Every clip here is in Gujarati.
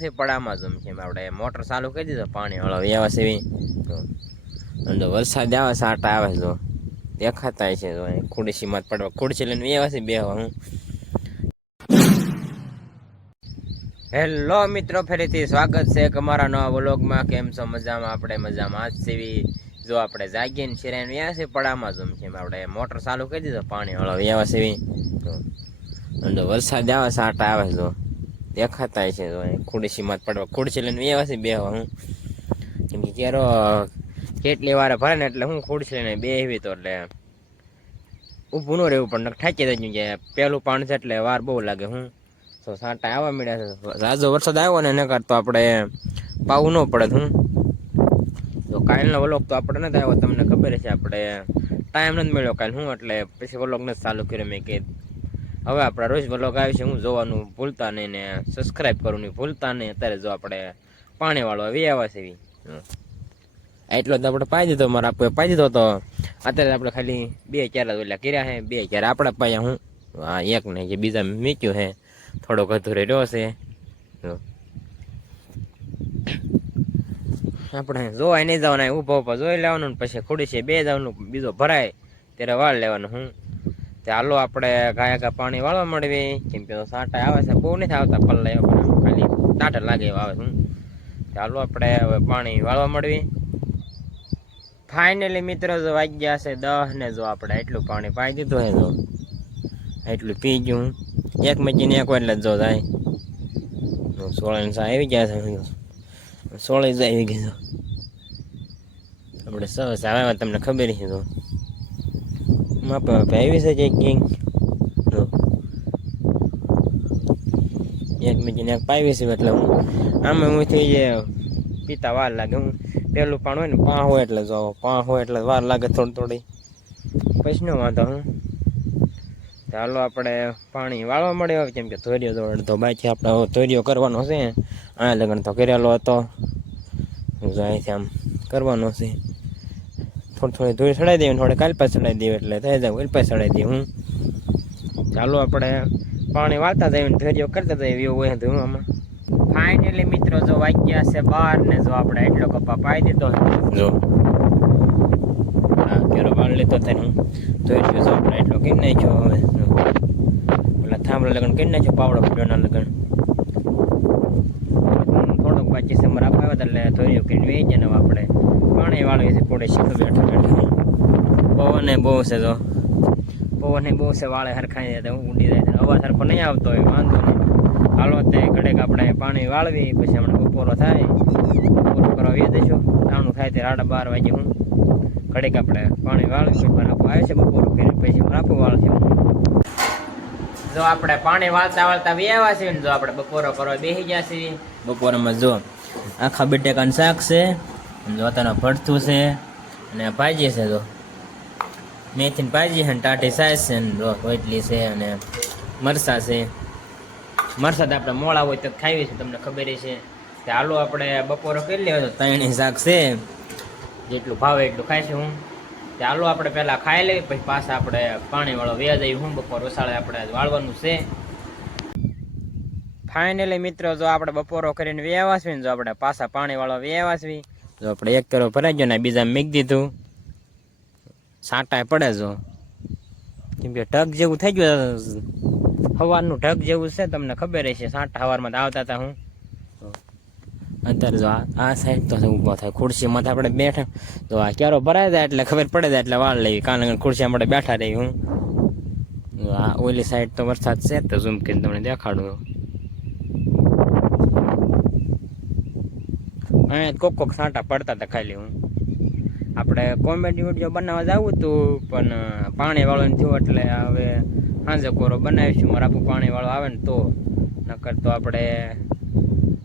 છે પડામાં જમ છે આપણે મોટર ચાલુ કરી દીધો, પાણી વાળો વ્યવસ એવી. તો વરસાદ આવે, સાટા આવે જો દેખાતા છે જો ખુરશીમાં પડવા. ખુરશી લઈને વ્યવસ બે હું. હેલો મિત્રો, ફરીથી સ્વાગત છે અમારા નવા વ્લોગમાં. કેમ છો? મજામાં? આપણે મજામાં આજ સેવી જો આપણે જાગીને શિરાઈને વ્યા છે પડામાં જમ છે આપણે મોટર ચાલુ કરી દીધો, પાણી વાળો વ્યવસ એવી. તો વરસાદ આવે, સાટા આવે જો દેખાતા છે તો ખુરશીમાં પડવા. ખુરશી લઈને વ્યવસ બેહવા હું. કેમ કે ક્યારો કેટલી વાર ભરે ને એટલે હું ખુરશી લઈને બેહવી તો એટલે ઊભું ન રહેવું પણ ઠાકી દઈ કે પહેલું પાણી છે એટલે વાર બહુ લાગે હું. તો સાંટા આવવા મળ્યા છે. ઝાઝો વરસાદ આવ્યો ને એને કરતો આપણે પાવું ન પડે હું. તો કાલનો વલોક તો આપણે નથી આવ્યો, તમને ખબર છે આપણે ટાઈમ નથી મળ્યો કાલ હું એટલે પછી વલોક નથી ચાલુ કર્યો મેં કે હવે આપણા રોજ વલોગ આવે છે, હું જોવાનું ભૂલતા નહીં ને સબસ્ક્રાઈબ નહીં ભૂલતા નહીં. અત્યારે જો આપણે પાણીવાળો આવી આવે છે એવી. એટલો તો આપણે પાઈ દીધો, મારા આપણે પાઈ દીધો તો. અત્યારે આપણે ખાલી બે ચાર જ ઓલા કર્યા છે, બે ચાર આપણા પાયા હું. હા, એક નહીં જે બીજા મીચ્યું છે. થોડોક અધૂરે રહ્યો છે. જો. આપણે જોવાય નહીં જવાના ઊભો ઊભા જોઈ લેવાનું પછી ખુડી છે, બે જવાનું, બીજો ભરાય. ત્યારે વાળ લેવાનું હું. ચાલો આપણે ગાયા ગા પાણી વાળવા મળવી કેમ કે સાટા આવે છે, બહુ નથી આવતા પલ્લા એવા ખાલી ટાટા લાગે એવા આવે શું ચાલો આપણે હવે પાણી વાળવા મળવી ફાઇનલી મિત્રો, જો વાગ્યા છે દહ ને જો આપણે એટલું પાણી પાઈ દીધું હે જો. એટલું પી ગયું. એક મચીને એક એટલે જો જાય. સોળે સા આવી ગયા છે સોળે આવી ગયા આપણે સરસ આવે તમને ખબર છે તો માપે પણ આવી છે એક ગેંગ એક એક પાવી છે એટલે હું આમે હું થઈ જાય પીતા વાર લાગે હું પહેલું પાણ હોય ને પા હોય એટલે જો પા હોય એટલે વાર લાગે થોડી થોડી પછી નો વાંધો હું ચાલો આપણે પાણી વાળવા મળે કેમ કે ધોર્યો તો અડધો બાકી આપણે ધોર્યો કરવાનો છે આ લગ્ન તો કરેલો હતો જાય અહીંથી આમ કરવાનો છે થોડી થોડી ધોરી ચડાવી દઈએ થોડી કાલ પાસ ચડાવી દઈએ એટલે થઈ જાય કાલ પાસ ચડાવી દઈએ હું. ચાલો આપણે પાણી વાળતા જઈએ ધોર્યો કરતા જઈએ, એવું હોય તો આમાં. ફાઇનલી મિત્રો, જો વાગ્યા છે બાર ને જો આપણે એટલો કપા પાઈ દીધો જો. હા, કેરો વાળ લીધો તને જોઈ રહ્યો આપણે એટલો કરી નાખ્યો હવે. પેલા થાંભલા લગન કરી નાખ્યો, પાવડો ફૂટવાના લગન. થોડોક નંબર છે મારા એટલે થોડી કરીને વેચી જાય આપણે પાણી વાળવી છે પોડે શીખો બેઠા બેઠા. પવને બહુ છે તો પવને બહુ છે વાળે હરખાઈ જાય હું ઊંડી જાય. અવાજ સરખો નહીં આવતો હોય, વાંધો નહીં. હાલો, તે ઘડેક આપણે પાણી વાળવી, પછી હમણાં બપોરો થાય. બપોરો કરવા વે દઈશું. ટાણું થાય તે સાડા બાર વાગે હું ઘડેક આપણે પાણી વાળવી બરાબર. આવે છે બપોરો કરીને પછી બરાબર વાળશે જો આપણે પાણી વાળતા વાળતા વ્યાવા છે ને જો આપણે બપોરો કરવા બેસી ગયા છીએ. બપોરમાં જો આખા બટેકાનું શાક છે જો તને ભરતું છે, અને ભાજી છે જો. મેથીની ભાજી છે ને ટાટી સાઈઝ છે ને રોટલી છે અને મરસા છે. મરસા તો આપણે મોળા હોય તો ખાવી છે તમને ખબર છે. કે હાલો આપણે બપોરો કરી લેવા તો ત્રણેય શાક છે. જેટલું ભાવે એટલું ખાઈશું હું. ચાલો આપણે પહેલાં ખાઈ લઈએ, પછી પાછા આપણે પાણીવાળો વ્યાજ આવી હું બપોર વસાળે આપણે વાળવાનું છે. ફાઇનલી મિત્રો, જો આપણે બપોરો કરીને વ્યાવાસવી ને જો આપણે પાછા પાણીવાળો વાળો જો આપણે એક કરો ભરાઈ ગયો ને બીજા મીક દીધું. સાંટા પડે જો. કેમ કે ઢગ જેવું થઈ ગયું સવારનું ઢગ જેવું છે, તમને ખબર હશે. સાંટા સવારમાં આવતા હતા હું. અત્યારે જો આ સાઈડ તો ઊભો થાય. ખુરશી માથે આપણે બેઠા. તો આ ક્યારો ભરાય જાય એટલે ખબર પડે જાય એટલે વાળ લઈ. કારણ ખુરશી આપણે બેઠા રહી હું. આ ઓલી સાઈડ તો વરસાદ છે તો ઝૂમ કરીને તમને દેખાડું અહીંયા કોક કોક સાંટા પડતા હતા ખાલી હું. આપણે કોમેડી વીડિયો બનાવવા જવું હતું, પણ પાણી વાળું થયું એટલે હવે સાંજે કોરો બનાવીશું. મારા આપું પાણી વાળો આવે ને તો. નકર તો આપણે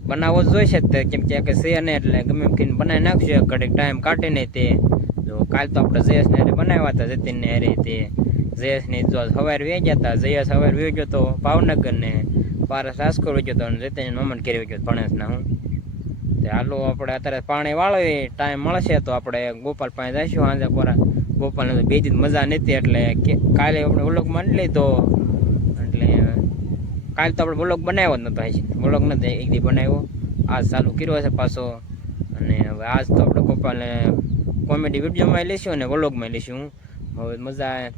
બનાવવો જોઈશે જ તે, કેમ કે કે છે એટલે ગમે એમ કરીને બનાવી નાખશું ઘડીક ટાઈમ કાઢીને તે, જો કાલ તો આપણે જયેશને બનાવ્યા હતા જતીનને અરે તે. જયેશની જો સવારે વે ગયા હતા, જયેશ સવારે વે ગયો તો ભાવનગરને પારસ રાજકોટ વહી ગયો હતો અને જતીન મમન કરી ગયો ભણેશના હું. તે હાલો આપણે અત્યારે પાણી વાળવી ટાઈમ મળશે તો આપણે ગોપાલ પાસે જઈશું સાંજે કોરા ગોપાલને તો બે દી મજા નથી એટલે કાલે આપણે ઓલોક માની લીધો. એટલે કાલે તો આપણે બ્લોગ બનાવ્યો જ નહોતો હજી. બ્લોગ નથી, એક દી બનાવ્યો. આજ ચાલુ કર્યો છે પાછો. અને હવે આજ તો આપણે ગોપાલને કોમેડી વિડીયોમાં લઈશું અને વ્લોગમાં લઈશું હવે મજા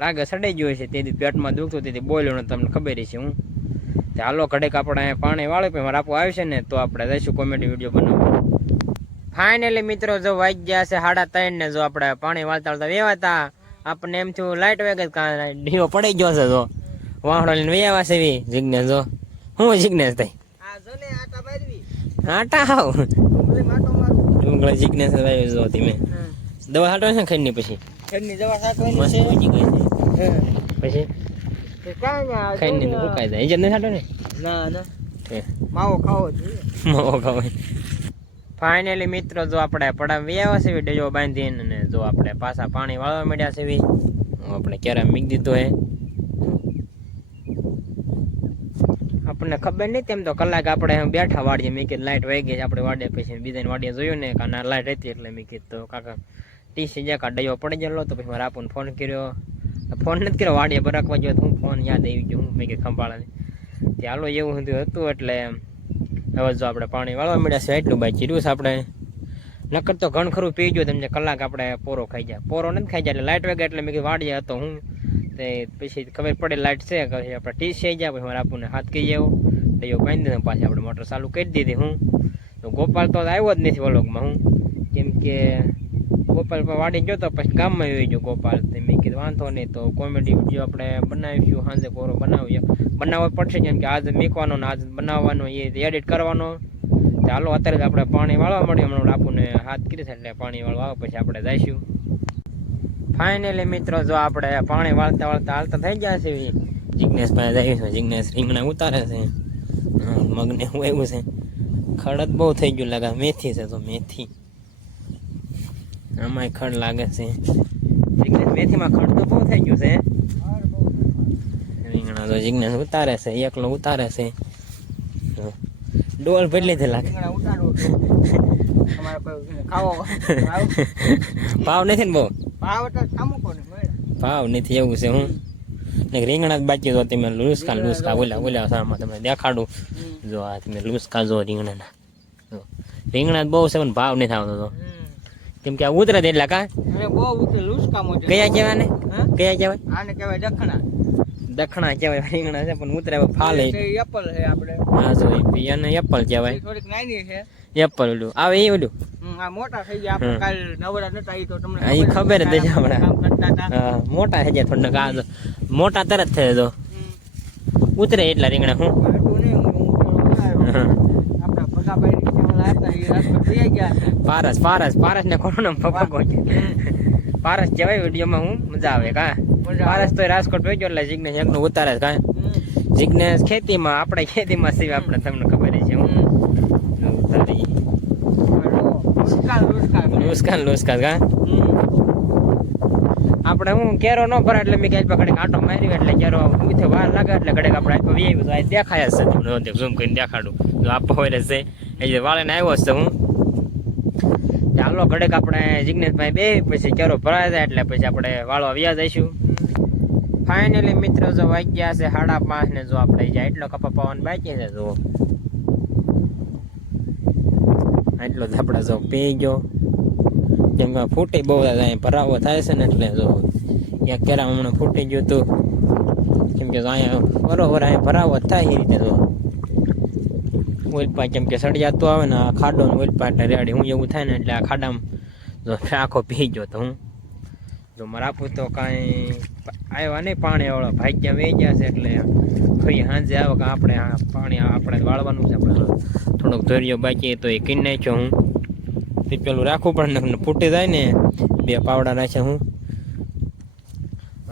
લાગે સડાઈ ગયો છે, તેથી પેટમાં દુખતું, તેથી બોલ્યો તમને ખબર છે હું. હાલો ઘડેક આપણે પાણી વાળે પણ મારે આપવું આવશે ને, તો આપણે જઈશું કોમેડી વીડિયો બનાવવા. ફાઇનલી મિત્રો, જો વાગી ગયા છે સાડા ત્રણ ને, જો આપણે પાણી વાળતા વાળતા વેવાતા, આપણને એમ થયું લાઈટ વેગ જ કાં ઢીવો પડી ગયો છે જો. વાહડો લઈને વેવા વાસે જિજ્ઞેસ જો. હું જિજ્ઞેસ થઈ આટા હાવ. ડુંગળા જિજ્ઞેસ આવ્યો જો ધીમે. દવા હાટો છે ખાઈને પછી? ખંડની દવા મસ્ત છે. પહોંચી ગઈ છે. પછી? તે કાંઈ ના, ને જાય ઇજત નથી હાટો ને ના. ના માવો ખાવો માવો ખાવો. ફાઇનલી મિત્રો જો આપણે પડા વ્યાવા છે ડજો બાંધીને જો આપણે પાછા પાણી વાળવા માંડ્યા છે. આપણે ક્યારે મીક દીધો હે. આપણને ખબર નહીં તેમ તો કલાક આપણે બેઠા વાડીએ મેં કીધું લાઇટ વહી ગઈ આપણે વાડીએ પછી બીજાને વાડીએ જોયું ને કાં લાઇટ હતી એટલે મેં કીધું તો કાકા ટીસી જ્યાં કાં ડયો પડી ગયેલો તો પછી મારે આપણને ફોન કર્યો. ફોન નથી કર્યો, વાડીએ બરાકવા ગયો હું ફોન યાદ આવી ગયો, હું મેં કે ખંભાળાને. હાલો એવું હતું એટલે હવે જો આપણે પાણી વાળવા મળ્યા છે એટલું ભાઈ ચીર્યું છે આપણે. નકર તો ઘણ ખરું પી ગયું તમને કલાક આપણે પોરો ખાઈ જાય. પોરો નથી ખાઈ જાય, એટલે લાઇટ વાગે એટલે મેં કીધું વાડીએ હતો હું. તે પછી ખબર પડે લાઇટ છે પછી આપણે ટી થઈ જાય પછી મારે આપણને હાથ કહી જાવ ડીઓ બાંધી દીધો, પાછી આપણે મોટર ચાલુ કરી દીધી હું. તો ગોપાલ તો આવ્યો જ નથી વલોકમાં હું. કેમ કે ગોપાલ પર વાડી ગયો તો પછી ગામમાં આવી ગયો ગોપાલ. તે મેં કીધું, વાંધો નહીં, તો કોમેડી વીડિયો આપણે બનાવીશું, સાંજે કોરો બનાવીએ. બનાવવો પડશે કેમ કે આજ મીકવાનો ને આજ બનાવવાનો એ એડિટ કરવાનો. ચાલો અત્યારે આપણે પાણી વાળવા મળ્યું હમણાં આપણને હાથ કરી છે એટલે પાણી વાળવા આવે, પછી આપણે જઈશું. ફાઇનલી મિત્રો જો આપણે પાણી વાળતા વાળતા હાલતા થઈ ગયા છે જિજ્ઞેશ પાસે જઈએ છે જિજ્ઞેસ રીંગણા ઉતારે છે. મગને હું એવું છે. ખડ બહુ થઈ ગયું લાગે મેથી છે તો મેથી. આમાંય ખડ લાગે છે. જિજ્ઞેશ મેથીમાં ખડ તો બહુ થઈ ગયું છે. રીંગણા તો જિજ્ઞેશ ઉતારે છે એકલો ઉતારે છે. ડોલ ભેટલી થી લાગે. ભાવ નથી ને બહુ? ભાવ નથી એવું છે હું. ને રીંગણા જ બાકી જો તમે લુસકા લુસકા ઓલા ઓલા સામાં તમને દેખાડું. જો આ તમે લુસકા જો રીંગણાના. જો. રીંગણા બહુ છે પણ ભાવ નથી આવતો તો. કેમ કે આ ઉતરે એટલા કા? કયા કહેવાય ને હા? કયા કહેવાય? આને કહેવાય દખણા. દખણા કહેવાય રીંગણા છે પણ ઉતરે ફાલે. એપલ છે આપણે. હા જો એને એપલ કેવાય કહેવાય. થોડીક નાની છે. એપલ ઓલું. આવે એ ઓલું? આ મોટા થઈ ગયા. આપણે કાલ નવરા નતા ઈ તો તમને ઈ ખબર જ છે હમણાં. હા, મોટા થઈ જાય થોડાક. આ મોટા તરત થઈ તો. ઉતરે એટલા રીંગણા હું. આપણા ભગાભાઈ હતા, ઈ ગયા. પારસ પારસ પારસ ને કોણ નામ પપ્પા પારસ જવાય વિડીયોમાં હું? મજા આવે કા? પારસ તો રાજકોટ વહી ગયો એટલે જિગ્નેશ એકનું ઉતારે કા. જિગ્નેશ ખેતીમાં આપણે ખેતીમાં સિવાય આપણે તમને ખબર છે હું હમ. ઉતારી લુસકાન, લુસકાન લુસકાન, કા. આપણે હું કેરો ન ભરા એટલે મેં કઈ ઘડીક આટો માર્યો એટલે કેરો ઉઠે વાર લાગે એટલે ઘડીક આપણે આટો વી આવ્યું આ દેખાય છે. તમને ઝૂમ કરીને દેખાડું. જો આપો હોય છે. એટલે વાળીને આવ્યો છે હું. ચાલો ઘડીક આપણે જિજ્ઞેશભાઈ બે, પછી કેરો ભરાય જાય એટલે પછી આપણે વાળો વ્યા જઈશું. ફાઇનલી મિત્રો, જો વાગ્યા છે સાડા પાંચ ને જો આપણે જાય એટલો કપા પવન બાકી છે જો એટલો જ આપણે જો પી ગયો. કે ફૂટી બહુ થાય ભરાવો થાય છે ને એટલે જો ત્યાં કેરા હમણાં ફૂટી ગયું હતું. કેમ કે અહીંયા બરોબર અહીંયા ભરાવો થાય એ રીતે જો. ઓઇલપા કેમ કે સળિયાતું આવે ને, આ ખાડો ને એટલે રેડી. હું એવું થાય ને એટલે આ ખાડામાં જો આખો પી ગયો તો હું. જો મારે આપું તો કાંઈ આવ્યા નહીં પાણી વાળો ભાગ્યા વહી ગયા છે એટલે ફરી સાંજે આવે કે આપણે પાણી આપણે વાળવાનું છે, આપણે થોડોક ધોર્યો બાકી તો એ કીને નાખ્યો હું. તે પેલું રાખવું પડે ને ફૂટી જાય ને, બે પાવડા નાખે હું.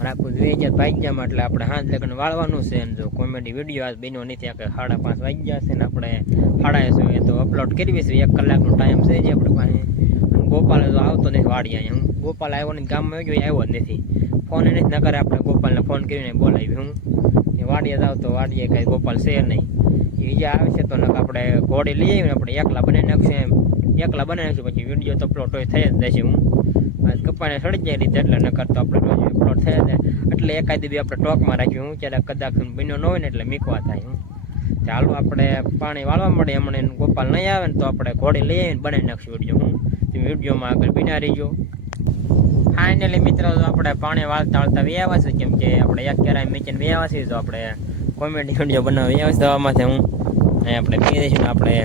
રાખવું જોઈએ ગયા ભાગ્યામાં, એટલે આપણે હાથ લગ્ન વાળવાનું છે. અને જો કોમેડી વીડિયો આજ બન્યો નથી આપણે સાડા પાંચ વાગ્યા છે ને આપણે સાડા છે એ તો અપલોડ કરવી છે, એક કલાકનો ટાઈમ છે જે આપણે પાસે. ગોપાલ તો આવતો નથી વાડી અહીંયા. હું ગોપાલ આવ્યો ને ગામમાં ગયો આવ્યો જ નથી. ફોન નથી ન કરે, આપણે ગોપાલને ફોન કરીને બોલાવી. હું એ વાડીએ જાવ તો વાડીએ કાંઈ ગોપાલ છે નહીં. એ જે આવે છે તો આપણે ઘોડી લઈ આવીને આપણે એકલા બનાવી નાખશું એમ. એકલા બનાવી નાખશું પછી વીડિયો તો અપલોડ થઈ જ જશે હું. કપ્પાને સડી જાય રીતે, એટલે નકર તો આપણે રોજ અપલોડ થઈ જાય. એટલે એકાદી બી આપણે ટોકમાં રાખ્યું, હું ક્યારેક કદાચ બન્યો ન હોય ને એટલે મીકવા થાય, હું. ચાલો આપણે પાણી વાળવા મળે હમણાં ગોપાલ નહીં આવે ને તો આપણે ઘોડી લઈ આવીને બનાવી નાખશું વીડિયો હું. તમે વિડીયોમાં આગળ બિના રહીજો. ફાઇનલી મિત્રો, તો આપણે પાણી વાળતા વાળતા વ્યાવા છે કેમ કે આપણે એક કેરા મેચીને વ્યાવા છીએ, તો આપણે કોમેડી વીડિયો બનાવી વ્યાવા દવામાંથી, હું. આપણે પી દઈશું આપણે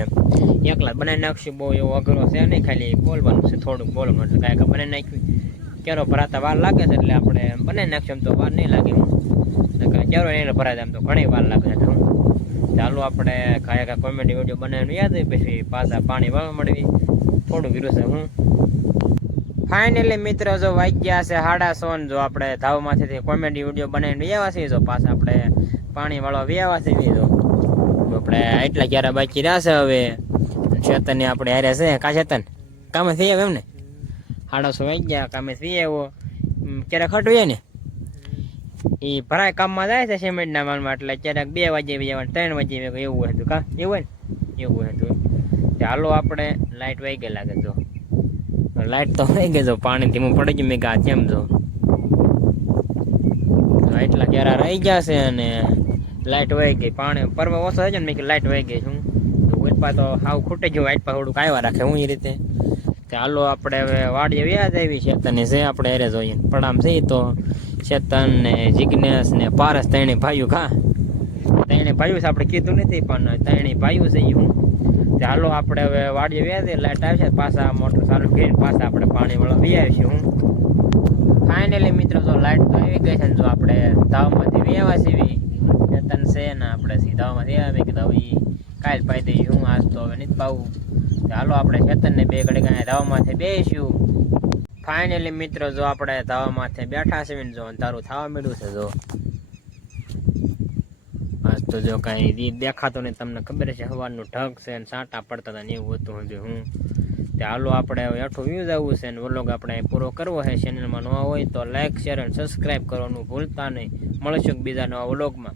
એકલા બનાવી નાખશું, બહુ એવો અઘરો છે નહીં, ખાલી બોલવાનું છે, થોડુંક બોલવાનું એટલે કાંઈક બનાવી નાખ્યું. કેરો ભરાતા વાર લાગે છે, એટલે આપણે બનાવી નાખશું તો વાર નહીં લાગે. ક્યારો નહીં ભરાતા એમ તો ઘણી વાર લાગે છે ચાલો આપણે કાંઈ કોમેડી વીડિયો બનાવીને યાદ હોય, પછી પાછા પાણી વાળવા મળવી થોડું છે, હું. ફાઇનલી મિત્રો, જો વાગ્યા છે સાડા સોન, જો આપણે ધાવમાંથી કોમેડી વીડિયો બનાવીને વ્યાવા છીએ, જો પાછા આપણે પાણી વાળો વ્યાવા છીએ, જો. આપણે એટલા ક્યારે બાકી રહ્યા છે હવે? ચેતન ને આપણે હારે છે, કા ચેતન? કામે થઈ આવે એમ ને સાડા ગયા, કામે થઈ આવ્યો? ક્યારેક ક્યારે ખટું ને એ ભરાય કામમાં જાય છે સિમેન્ટના માલમાં, એટલે ક્યારેક બે વાગે જવાનું, ત્રણ વાગે એવું હતું, કા? એવું હોય ને? એવું હતું. ચાલો આપણે લાઇટ વહી ગઈ લાગે જો લાઇટ તો વહી ગઈ જો પાણી ધીમું પડી ગયું મેં ગા કેમ જો એટલા ક્યારે રહી ગયા છે અને લાઇટ વહી ગઈ, પાણી, પરવા ઓછો થઈ જાય ને, મેં લાઇટ વહી ગઈ શું વાઇપા તો હાવ ખૂટે ગયું વાઇપા થોડુંક આવ્યા રાખે હું એ રીતે. ચાલો આપણે હવે વાડીએ વ્યાજ આવી ચેતન છે આપણે અરે જોઈએ. પડામ છે તો ચેતન ને જિજ્ઞેશ ને પારસ ત્રણે ભાઈઓ ખા. ત્રણે ભાઈઓ છે આપણે કીધું નથી, પણ ત્રણે ભાઈઓ છે હું. ચાલો આપણે હવે વાડીએ વ્યાજ લાઇટ આવશે પાછા મોટર ચાલુ કરીને પાછા આપણે પાણી વાળા વી હું. ફાઇનલી મિત્રો, જો લાઇટ તો આવી ગઈ છે જો આપણે ધાવમાંથી વ્યાવા સીવી ચેતન છે ને આપણે સીધામાંથી આવી કે ઈ કાલ પાઈ દઈ હું આજ તો હવે નથી પાવું. ચાલો આપણે ચેતનને બે ઘડી કાંઈ માથે બેસીશું ફાઇનલી મિત્રો, જો આપણે ધાવામાંથી બેઠા છે જો અંધારું થવા મળ્યું છે, જો. આજ તો જો કાંઈ દેખાતો નહીં, તમને ખબર છે હવાનું ઢગ છે ને સાંટા પડતા હતા ને એવું હતું હજુ, હું. ચાલો આપણે હેઠું વ્યૂઝ આવવું છે ને વ્લોગ આપણે પૂરો કરવો છે ચેનલમાં નવા હોય તો લાઇક શેર અને સબસ્ક્રાઈબ કરવાનું ભૂલતા નહીં. મળશું બીજા નવા વ્લોગમાં.